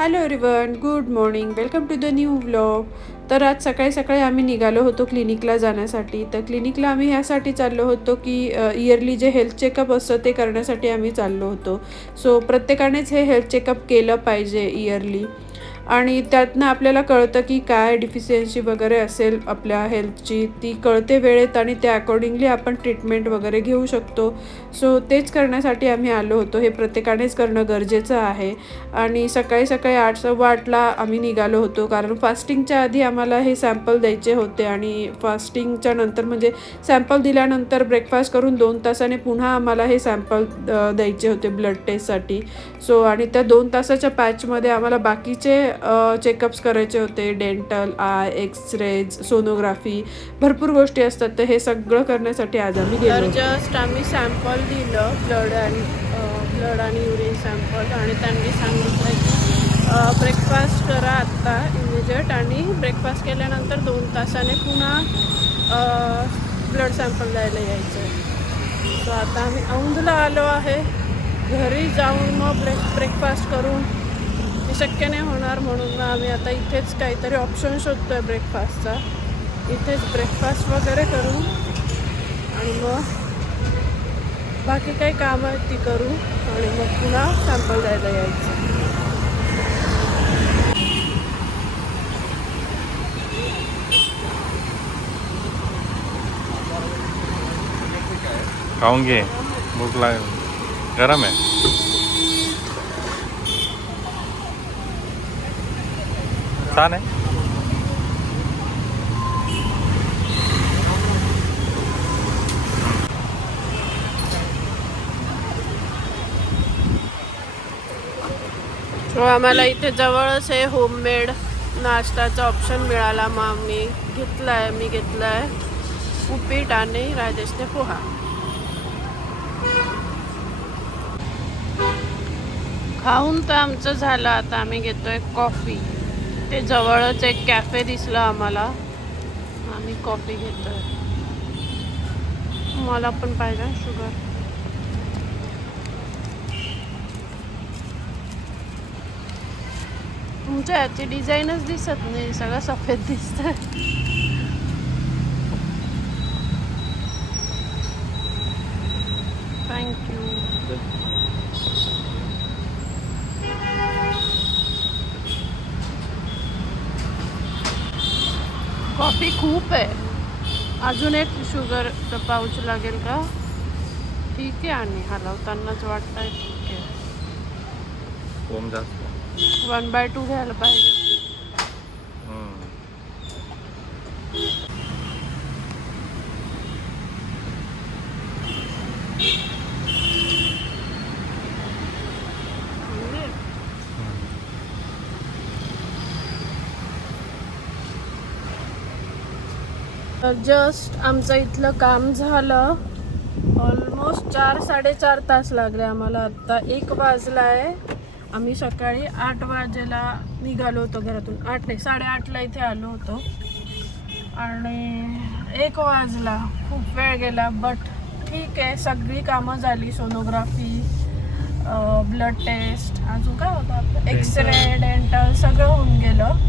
Hello everyone, good morning, welcome to the new vlog. तर आज सकाळी सकाळी आम्ही निघालो होतो क्लिनिकला जाण्यासाठी. तर क्लिनिकला आम्ही ह्यासाठी चाललो होतो की इयरली जे हेल्थ चेकअप असतं ते करण्यासाठी आम्ही चाललो होतो. सो प्रत्येकानेच हे हेल्थ चेकअप केलं पाहिजे इयरली. आणि त्यातनं आपल्याला कळतं की काय डिफिशियन्सी वगैरे असेल आपल्या हेल्थची, ती कळते वेळेत आणि त्या अकॉर्डिंगली आपण ट्रीटमेंट वगैरे घेऊ शकतो. सो तेच करण्यासाठी आम्ही आलो होतो. हे प्रत्येकानेच करणं गरजेचं आहे. आणि सकाळी सकाळी 8:15 आम्ही निघालो होतो, कारण फास्टिंगच्या आधी आम्हाला हे सॅम्पल द्यायचे होते आणि फास्टिंगच्या नंतर म्हणजे सॅम्पल दिल्यानंतर ब्रेकफास्ट करून 2 तासाने पुन्हा आम्हाला हे सॅम्पल द्यायचे होते ब्लड टेस्टसाठी. सो आणि त्या 2 तासाच्या पॅचमध्ये आम्हाला बाकीचे चेकअप्स करायचे होते, डेंटल, आय, एक्सरेज, सोनोग्राफी, भरपूर गोष्टी असतात. तर हे सगळं करण्यासाठी आज आम्ही गेलो. तर जस्ट आम्ही सॅम्पल दिलं, ब्लड आणि युरिन सॅम्पल, आणि त्यांनी सांगितलं की ब्रेकफास्ट करा आत्ता इमिजिएट, आणि ब्रेकफास्ट केल्यानंतर 2 तासाने पुन्हा ब्लड सॅम्पल द्यायला यायचं आहे. सो आता आम्ही औंधला आलो आहे. घरी जाऊन मग ब्रेकफास्ट करून हे शक्य नाही होणार, म्हणून आम्ही आता इथेच काहीतरी ऑप्शन शोधतो आहे ब्रेकफास्टचा. इथेच ब्रेकफास्ट वगैरे करू आणि मग बाकी काही कामं आहेत ती करू आणि मग पुन्हा सॅम्पल द्यायला यायचं. खाऊन घे, भूक लागेल. गरम आहे. छान आहे. सो आम्हाला इथे जवळच हे होममेड नाश्त्याचा ऑप्शन मिळाला, मग मी घेतलाय उपीट आणि राजेशने पोहा. खाऊन तर आमचं झालं. आता आम्ही घेतोय कॉफी. ते जवळच एक कॅफे दिसला आम्हाला, आम्ही कॉफी घेतोय. मला पण पाहिजे शुगर. तुमच्या याची डिझाईनच दिसत नाही, सगळं सफेद दिसतंय. थँक्यू. कॉफी खूप आहे. अजून एक शुगरचा पाऊच लागेल का? ठीक आहे. आणि हलवतानाच वाटतंय ठीक आहे. ओम जास्त 1/2 घ्यायला पाहिजे. जस्ट आमचं इथलं काम झालं. ऑलमोस्ट 4-4.5 तास लागले आम्हाला. आत्ता 1 वाजला आहे. आम्ही सकाळी 8 वाजेला निघालो होतो घरातून. 8 नाही 8:30ला इथे आलो होतो आणि 1 वाजला. खूप वेळ गेला, बट ठीक आहे. सगळी कामं झाली. सोनोग्राफी, ब्लड टेस्ट, अजून काय होतं आपलं, एक्सरे, डेंटल, सगळं होऊन गेलं.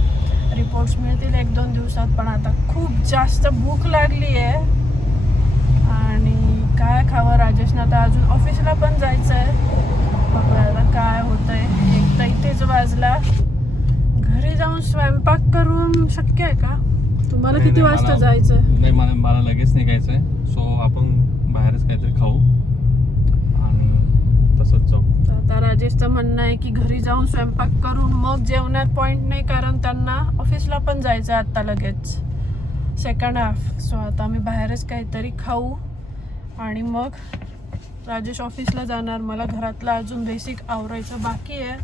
रिपोर्ट्स मिळतील 1-2 दिवसात. पण आता खूप जास्त भूक लागली आहे आणि काय खावं. राजेशनं आता अजून ऑफिसला पण जायचं आहे. बघूया आता काय होतं आहे. एक तर इथेच वाजला. घरी जाऊन स्वयंपाक करून शक्य आहे का? तुम्हाला किती वाजता जायचं आहे? नाही, मला लगेच निघायचं आहे. सो आपण बाहेरच काहीतरी खाऊ आणि तसंच जाऊ. आता राजेशचं म्हणणं आहे की घरी जाऊन स्वयंपाक करून मग जेवण्यात पॉईंट नाही, कारण त्यांना ऑफिसला पण जायचं आहे आत्ता लगेच, सेकंड हाफ. सो आता आम्ही बाहेरच काहीतरी खाऊ आणि मग राजेश ऑफिसला जाणार. मला घरातलं अजून बेसिक आवरायचं बाकी आहे.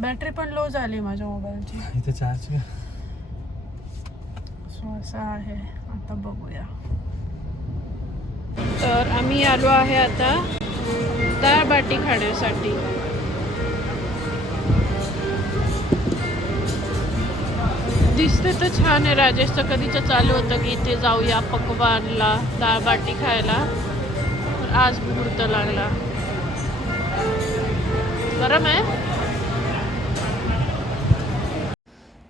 बॅटरी पण लो झाली माझ्या मोबाईलची. इथे चार्ज. सो असं आहे. आता बघूया. तर आम्ही आलो आहे आता डाळ बाटी खाण्यासाठी. दिसते तर छान आहे. राजेशचं कधीचं चालू होतं की इथे जाऊया पकवानला डाळ बाटी खायला. आज मुहूर्त लागला. गरम आहे.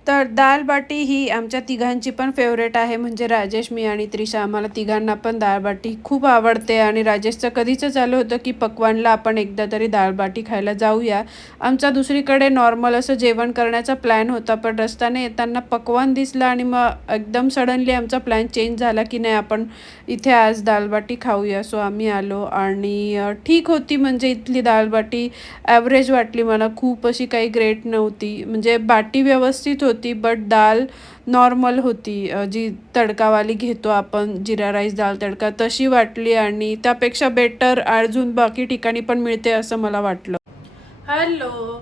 तर दाल बाटी ही आमच्या तिघांची पण फेवरेट आहे, म्हणजे राजेश, मी आणि त्रिशा, आम्हाला तिघांना पण दाल बाटी खूप आवडते. आणि राजेशचं कधीच चालू होतं की पक्वानला आपण एकदा तरी दाल बाटी खायला जाऊया. आमचा दुसरीकडे नॉर्मल असं जेवण करण्याचा प्लॅन होता, पण रस्त्याने येताना पक्वान दिसला आणि मग एकदम सडनली आमचा प्लॅन चेंज झाला की नाही, आपण इथे आज दाल बाटी खाऊया. सो आम्ही आलो आणि ठीक होती, म्हणजे इथली दाल बाटी ॲव्हरेज वाटली मला, खूप अशी काही ग्रेट नव्हती. म्हणजे बाटी व्यवस्थित होती बट दाल नॉर्मल होती, जी तडकावाली घेतो आपण, जिरा राईस दाल तडका, तशी वाटली. आणि त्यापेक्षा बेटर अजून बाकी ठिकाणी पण मिळते असं मला वाटलं. हॅलो.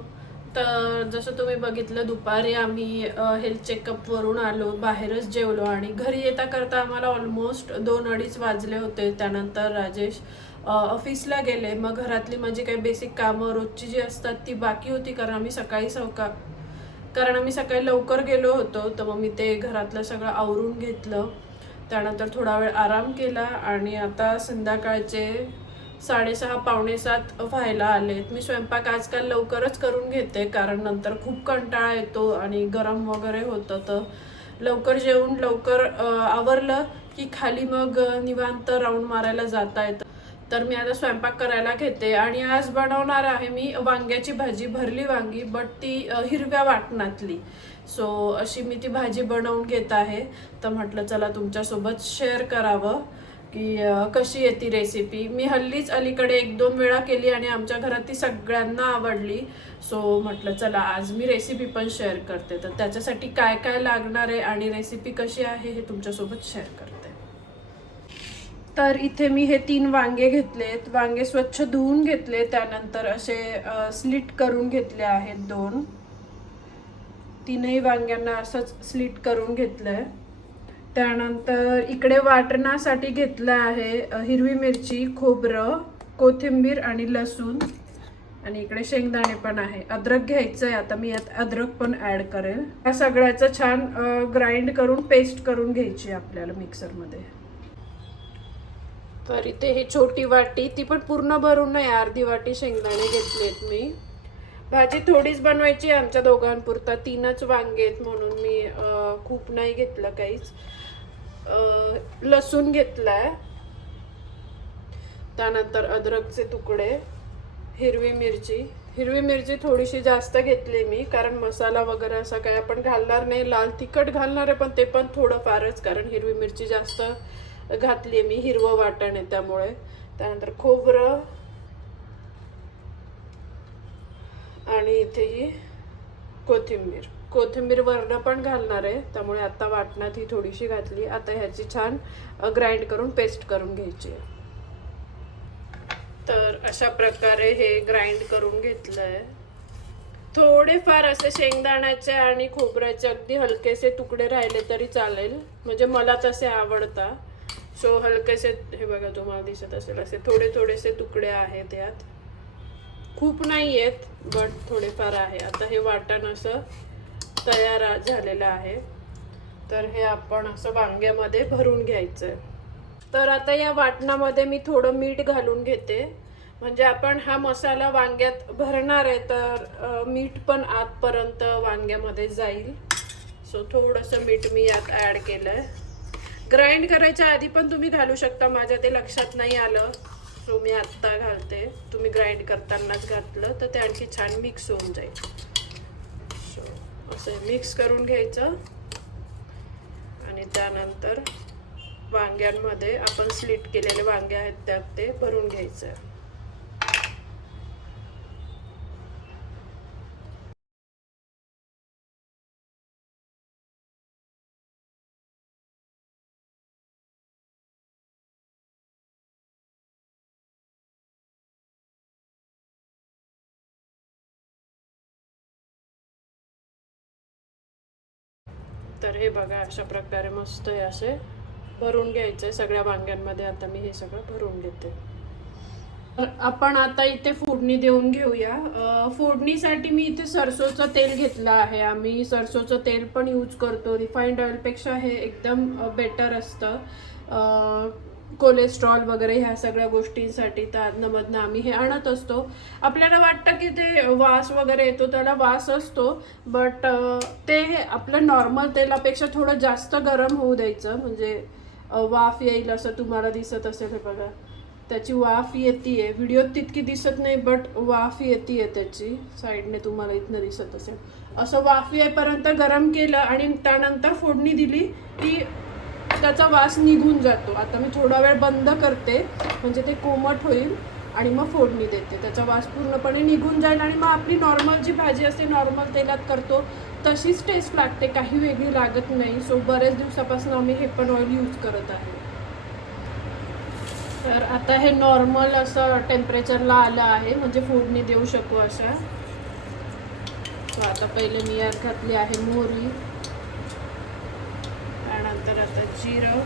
तर जसं तुम्ही बघितलं, दुपारी आम्ही हेल्थ चेकअपवरून आलो, बाहेरच जेवलो आणि घरी येता करता आम्हाला ऑलमोस्ट 2-2:30 वाजले होते. त्यानंतर राजेश ऑफिसला गेले. मग घरातली माझी काही बेसिक कामं रोजची जी असतात ती बाकी होती, कारण आम्ही सकाळी लवकर गेलो होतो. तर मग मी ते घरातलं सगळं आवरून घेतलं. त्यानंतर थोडा वेळ आराम केला आणि आता संध्याकाळचे 6:30-7 व्हायला आलेत. मी स्वयंपाक आजकाल लवकरच करून घेते, कारण नंतर खूप कंटाळा येतो आणि गरम वगैरे होतं. तर लवकर जेवून लवकर आवरलं की खाली मग निवांत राऊंड मारायला जाता येतं. तर मी आता स्वयंपाक करायला घेते आणि आज बनवणार आहे मी वांग्याची भाजी, भरली वांगी, बट ती हिरव्या वाटणातली. सो अशी मी ती भाजी बनवून घेत आहे. तर म्हटलं चला तुमच्यासोबत शेअर करावं की कशी आहे ती रेसिपी. मी हल्लीच अलीकडे 1-2 वेळा केली आणि आमच्या घरात ती सगळ्यांना आवडली. सो म्हटलं चला आज मी रेसिपी पण शेअर करते. तर त्याच्यासाठी काय काय लागणार आहे आणि रेसिपी कशी आहे हे तुमच्यासोबत शेअर करते. तर इथे मी हे 3 वांगे घेतलेत. वांगे स्वच्छ धुवून घेतले, त्यानंतर असे स्लिट करून घेतले आहेत 2. तीनही वांग्यांना असंच स्लिट करून घेतलंय. त्यानंतर इकडे वाटणासाठी घेतलं आहे हिरवी मिरची, खोबरं, कोथिंबीर आणि लसूण. आणि इकडे शेंगदाणे पण आहे. अद्रक घ्यायचं आहे, आता मी यात अद्रक पण ॲड करेल. या सगळ्याचं छान ग्राइंड करून पेस्ट करून घ्यायची आपल्याला मिक्सरमध्ये. तर इथे ही छोटी वाटी, ती पण पूर्ण भरून नाही, अर्धी वाटी शेंगदाणे घेतलेत मी. भाजी थोडीच बनवायची आमच्या दोघांपुरता, 3च वांगे आहेत म्हणून मी खूप नाही घेतलं काहीच. लसूण घेतलाय, त्यानंतर अद्रकचे तुकडे, हिरवी मिरची थोडीशी जास्त घेतली मी, कारण मसाला वगैरे असं काय आपण घालणार नाही. लाल तिखट घालणार आहे, पण ते पण थोडं फारच, कारण हिरवी मिरची जास्त घातली मी, हिरवं वाटण आहे त्यामुळे. त्यानंतर खोबरं आणि इथे ही कोथिंबीर वरण पण घालणार आहे, त्यामुळे आता वाटणात ही थोडीशी घातली. आता ह्याची छान ग्राइंड करून पेस्ट करून घ्यायची. तर अशा प्रकारे हे ग्राइंड करून घेतलंय. थोडेफार असे शेंगदाण्याचे आणि खोबऱ्याचे अगदी हलकेसे तुकडे राहिले तरी चालेल, म्हणजे मला तसे आवडतात. सो हलकेसे, हे बघा तुम्हाला दिसत असेल असे थोडेसे तुकडे आहेत यात, खूप नाही आहेत बट थोडेफार आहे. आता हे वाटण असं तयार झालेलं आहे. तर हे आपण असं वांग्यामध्ये भरून घ्यायचं. तर आता या वाटणामध्ये मी थोडं मीठ घालून घेते, म्हणजे आपण हा मसाला वांग्यात भरणार आहे, तर मीठ पण आतपर्यंत वांग्यामध्ये जाईल. सो थोडंसं मीठ मी यात ॲड केलंय. ग्राइंड करायच्या आधी पण तुम्ही घालू शकता, माझ्या ते लक्षात नाही आलं, सो मी आत्ता घालते. तुम्ही ग्राइंड करतानाच घातलं तर ते आणखी छान मिक्स होऊन जाईल. सो असं मिक्स करून घ्यायचं आणि त्यानंतर वांग्यांमध्ये आपण स्लिट केलेले वांगे आहेत त्यात ते भरून घ्यायचं. तर हे बघा अशा प्रकारे मस्त आहे असे भरून घ्यायचे सगळ्या वांग्यांमध्ये. आता मी हे सगळं भरून घेते. आपण आता इथे फोडणी देऊन घेऊया. फोडणीसाठी मी इथे सरसोचं तेल घेतलं आहे. आम्ही सरसोचं तेल पण यूज करतो, रिफाइंड ऑइलपेक्षा हे एकदम बेटर असतं. कोलेस्ट्रॉल वगैरे ह्या सगळ्या गोष्टींसाठी तर अधनमधनं आम्ही हे आणत असतो. आपल्याला वाटतं की ते वास वगैरे येतो, त्याला वास असतो, बट ते आपलं नॉर्मल तेलापेक्षा थोडं जास्त गरम होऊ द्यायचं, म्हणजे वाफ येईल असं तुम्हाला दिसत असेल. हे बघा, त्याची वाफ येतीये, व्हिडिओत तितकी दिसत नाही बट वाफ येतीये त्याची, साईडने तुम्हाला इथनं दिसत असेल. असं वाफ येईपर्यंत गरम केलं आणि त्यानंतर फोडणी दिली की त्याचा वास निघून जातो. आता मी थोडा वेळ बंद करते म्हणजे ते कोमट होईल आणि मग फोडणी देते, त्याचा वास पूर्णपणे निघून जाईल आणि मग आपली नॉर्मल जी भाजी असते नॉर्मल तेलात करतो तशीच टेस्ट लागते, काही वेगळी लागत नाही. सो बरेच दिवसापासून आम्ही हे पण ऑइल यूज करत आहे. तर आता हे नॉर्मल असं टेम्परेचरला आलं आहे, म्हणजे फोडणी देऊ शकू अशा. आता पहिले मी यात घातली आहे मोहरी, त्यानंतर आता जिरं.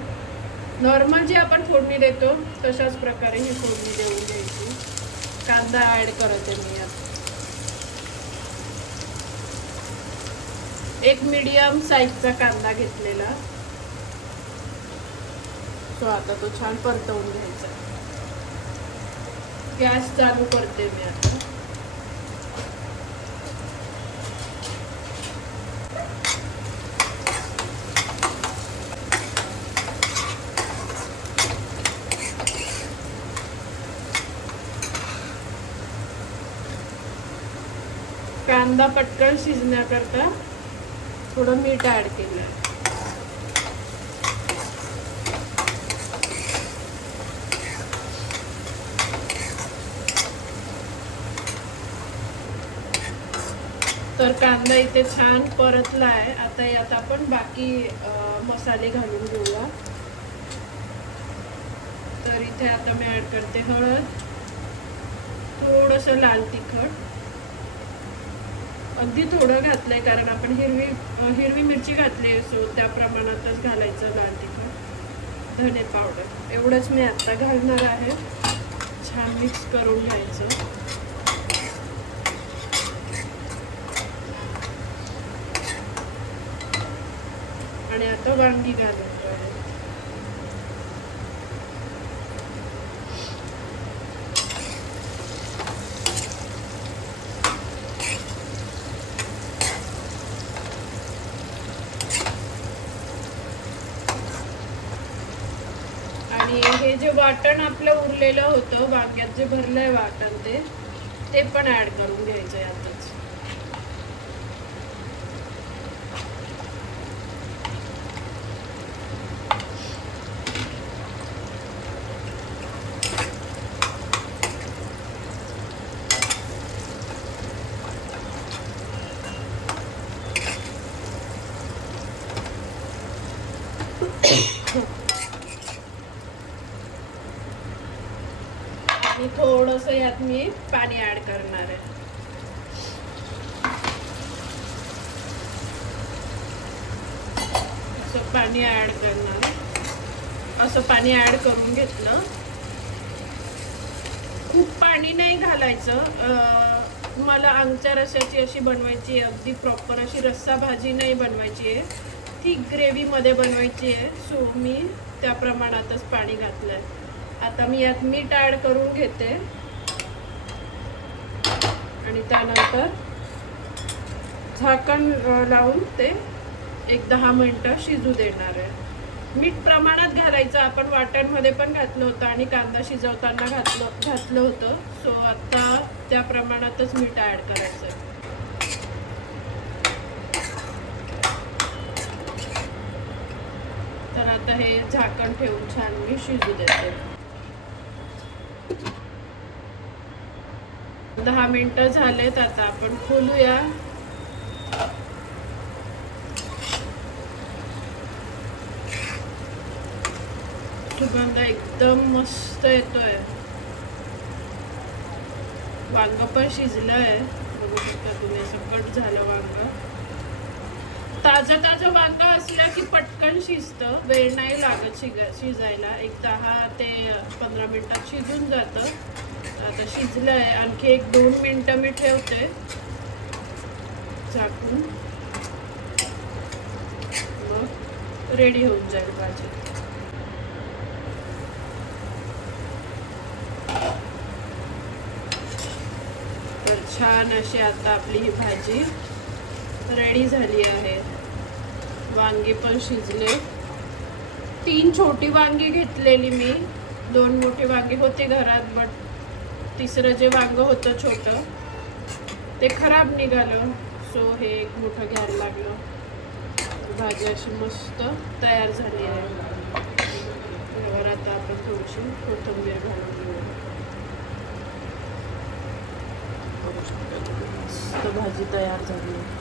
नॉर्मल जी आपण फोडणी देतो तशाच प्रकारे ही फोडणी देऊन घ्यायची. कांदा ॲड करते मी यात, एक मीडियम साईजचा कांदा घेतलेला. सो आता तो छान परतवून घ्यायचा. गॅस चालू करते मी आता. कांदा पटकन शिजण्याकरता थोडं मीठ ॲड केलं. तर कांदा इथे छान परतला आहे. आता यात आपण बाकी मसाले घालून घेऊया. तर इथे आता मी ॲड करते हळद, थोडंसं लाल तिखट, अगदी थोडं घातलंय कारण आपण हिरवी मिरची घातली, सो त्या प्रमाणातच घालायचं लाल तिखट. धने पावडर एवढंच मी आता घालणार आहे. छान मिक्स करून घ्यायचं. आणि आता वांगी घालायचं आहे. आणि हे जे वाटण आपलं उरलेलं होतं वांग्यात जे भरलंय वाटण ते पण ऍड करून घ्यायचं यातच. आणि थोडंसं यात मी पाणी ऍड करणार आहे. असं पाणी ऍड करणार. असं पाणी ऍड करून घेतलं. खूप पाणी नाही घालायचं. मला आमच्या रस्स्याची अशी बनवायची आहे, अगदी प्रॉपर अशी रस्सा भाजी नाही बनवायची आहे, थिक ग्रेव्हीमध्ये बनवायची आहे. सो मी त्या प्रमाणातच पाणी घातलं आहे. आता मी यात मीठ ॲड करून घेते आणि त्यानंतर झाकण लावून ते 1-10 मिनटं शिजू देणार आहे. मीठ प्रमाणात घालायचं. आपण वाटणमध्ये पण घातलं होतं आणि कांदा शिजवताना घातलं होतं. सो आता त्या प्रमाणातच मीठ ॲड करायचं आहे. तर आता हे झाकण ठेवून छान मी शिजू देते. 10 मिनिटं झालेत. आता आपण खोलूया. सुगंध एकदम मस्त येतोय. वांग पण शिजलंय, बघू शकता तुम्ही. सकट झालं वांग. ताजं वांग असलं की पटकन शिजतं, वेळ नाही लागत शिजायला. 10 ते 15 मिनिटात शिजून जातं. आता शिजलंय. आणखी 1-2 मिनिटं मी ठेवते झाकून, मग रेडी होऊन जाईल भाजी. छान अशी आता आपली ही भाजी रेडी झाली आहे. वांगी पण शिजले. 3 छोटी वांगी घेतलेली मी, 2 मोठे वांगे होते घरात, बट तिसरं जे वांगं होतं छोटं ते खराब निघालं, सो हे एक मोठं घ्यायला लागलं. भाजी अशी मस्त तयार झाली आहे. यावर आता आपण थोडीशी कोथिंबीर घालून घेऊ. मस्त भाजी तयार झाली आहे.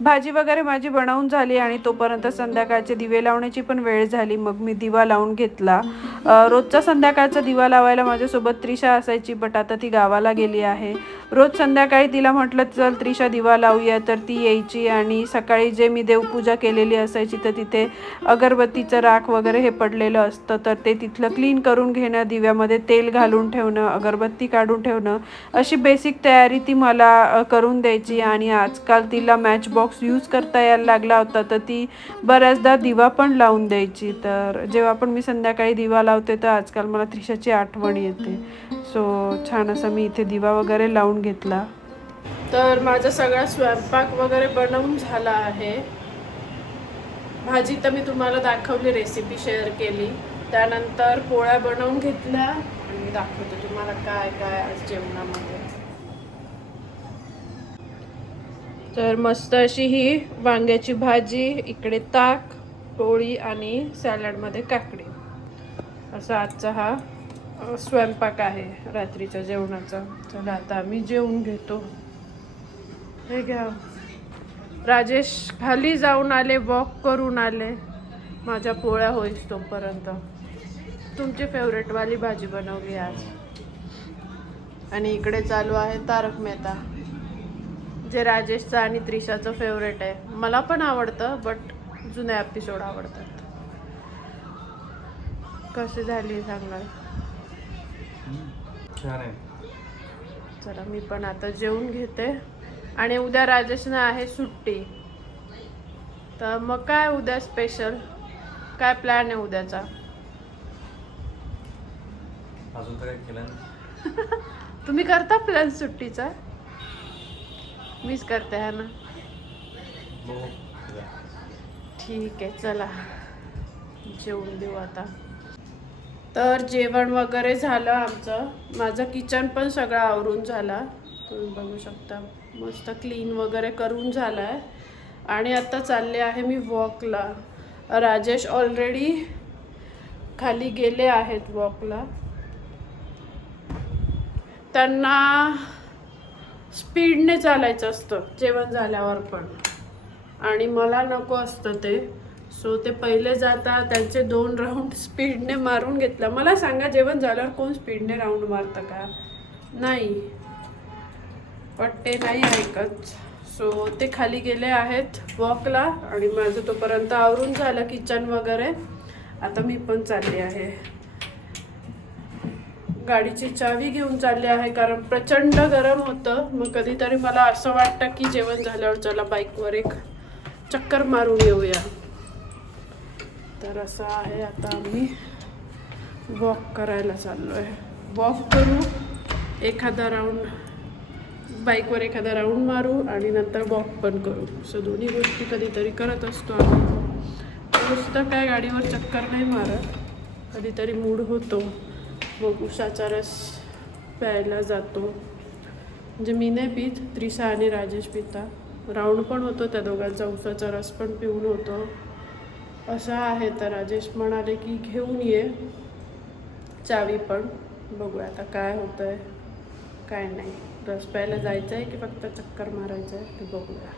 भाजी वगैरे माझी बनवून झाली आणि तोपर्यंत संध्याकाळचे दिवे लावण्याची पण वेळ झाली. मग मी दिवा लावून घेतला. रोजचा संध्याकाळचा दिवा लावायला माझ्यासोबत त्रिशा असायची, बट आता ती गावाला गेली आहे. रोज संध्याकाळी तिला म्हटलं चल त्रिशा दिवा लावूया, तर ती यायची आणि सकाळी जे मी देवपूजा केलेली असायची तर तिथे अगरबत्तीचं राख वगैरे हे पडलेलं असतं, तर ते तिथलं क्लीन करून घेणं, दिव्यामध्ये तेल घालून ठेवणं, अगरबत्ती काढून ठेवणं, अशी बेसिक तयारी ती मला करून द्यायची. आणि आजकाल तिला मॅच बॉक्स यूज करता यायला लागला होता, तर ती बऱ्याचदा दिवा पण लावून द्यायची. तर जेव्हा पण मी संध्याकाळी दिवा लावते तर आजकाल मला त्रिशाची आठवण येते. सो छान असं मी इथे दिवा वगैरे लावून घेतला. तर माझा सगळा स्वयंपाक वगैरे बनवून झाला आहे. भाजी तर मी तुम्हाला दाखवली, रेसिपी शेअर केली. त्यानंतर पोळ्या बनवून घेतल्या आणि दाखवते तुम्हाला काय काय आज जेवणामध्ये. तर मस्त अशी ही वांग्याची भाजी, इकडे ताक, पोळी आणि सॅलडमध्ये काकडी, असा आजचा हा स्वयंपाक आहे रात्रीच्या जेवणाचा. चला आता आम्ही जेवून घेतो. हे घ्या. राजेश खाली जाऊन आले, वॉक करून आले. माझ्या पोळ्या होईस तोपर्यंत तुमची फेवरेटवाली भाजी बनवली आज. आणि इकडे चालू आहे तारक मेहता, जे राजेशचं आणि त्रिशाचं फेवरेट आहे. मला पण आवडतं, बट जुने एपिसोड आवडतात. कशी झाली सांगा. चला मी पण आता जेवून घेते. आणि उद्या राजेशना आहे सुट्टी, तर मग काय उद्या स्पेशल, काय प्लॅन आहे उद्याचा? अजून तर काय केलं नाही. तुम्ही करता प्लॅन सुट्टीचा? मिस करते है ना. ठीक आहे, चला जेवून देऊ आता. तर जेवण वगैरे झालं आमचं. माझं किचन पण सगळं आवरून झाला, तुम्ही बघू शकता. मस्त क्लीन वगैरे करून झालं आहे. आणि आता चालले आहे मी वॉकला. राजेश ऑलरेडी खाली गेले आहेत वॉकला. त्यांना स्पीडने चालायचं असतं जेवण झाल्यावर पण, आणि मला नको असतं ते. सो ते पहिले जातात, त्यांचे 2 राऊंड स्पीडने मारून घेतला. मला सांगा, जेवण झाल्यावर कोण स्पीडने राऊंड मारतं का? नाही, पण ते नाही ऐकत. सो ते खाली गेले आहेत वॉकला आणि माझं तोपर्यंत आवरून झालं किचन वगैरे. आता मी पण चालली आहे. गाडीची चावी घेऊन चालली आहे, कारण प्रचंड गरम होतं. मग कधीतरी मला असं वाटतं की जेवण झाल्यावर चला बाईकवर एक चक्कर मारून येऊया. तर असं आहे, आता आम्ही वॉक करायला चाललो आहे. वॉक करू, एखादा राऊंड बाईकवर एखादा राऊंड मारू आणि नंतर वॉक पण करू. सो दोन्ही गोष्टी कधीतरी करत असतो आम्ही. नुसतं काय गाडीवर चक्कर नाही मारत, कधीतरी मूड होतो मग उसाचा रस प्यायला जातो. म्हणजे मी नाही पीत, त्रिशा आणि राजेश पिता. राऊंड पण होतो त्या दोघांचा, उसाचा रस पण पिऊन होतो. असं आहे. तर राजेश म्हणाले की घेऊन ये चावी पण. बघूया आता काय होतं आहे काय नाही. रस प्यायला जायचं आहे की फक्त चक्कर मारायचं आहे ते बघूया.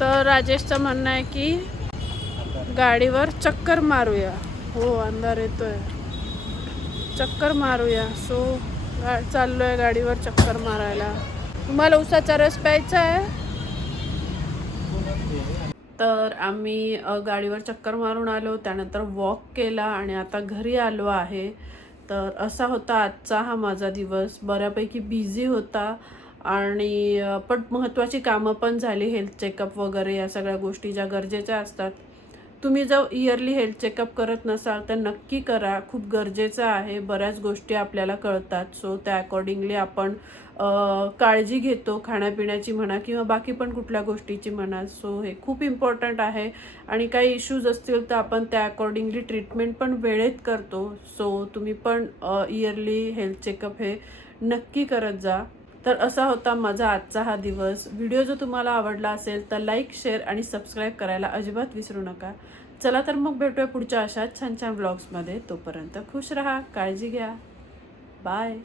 तर राजेशचं म्हणणं आहे की गाडीवर चक्कर मारूया. हो, अंधार येतोय, चक्कर मारूया. सो चाललो आहे गाडीवर चक्कर मारायला. तुम्हाला उसाचा रस प्यायचा आहे? तर आम्ही गाडीवर चक्कर मारून आलो, त्यानंतर वॉक केला आणि आता घरी आलो आहे. तर असा होता आजचा हा माझा दिवस. बऱ्यापैकी बिझी होता आणि पण महत्त्वाची कामं पण झाली. हेल्थ चेकअप वगैरे या सगळ्या गोष्टी ज्या गरजेच्या असतात. तुम्ही जर इयरली हेल्थ चेकअप करत नसाल तर नक्की करा, खूप गरजेचं आहे. बऱ्याच गोष्टी आपल्याला कळतात. सो त्या अकॉर्डिंगली आपण काळजी घेतो, खाण्यापिण्याची म्हणा किंवा बाकी पण कुठल्या गोष्टीची म्हणा. सो हे खूप इम्पॉर्टंट आहे आणि काही इश्यूज असतील तर आपण त्या अकॉर्डिंगली ट्रीटमेंट पण वेळेत करतो. सो तुम्ही पण इयरली हेल्थ चेकअप हे नक्की करत जा. तर असा होता माझा आजचा हा दिवस. व्हिडिओ जर तुम्हाला आवडला असेल तर लाईक, शेअर आणि सबस्क्राईब करायला अजिबात विसरू नका. चला तर मग भेटूया पुढच्या अशाच छान छान व्लॉग्समध्ये. तोपर्यंत खुश राहा, काळजी घ्या. बाय.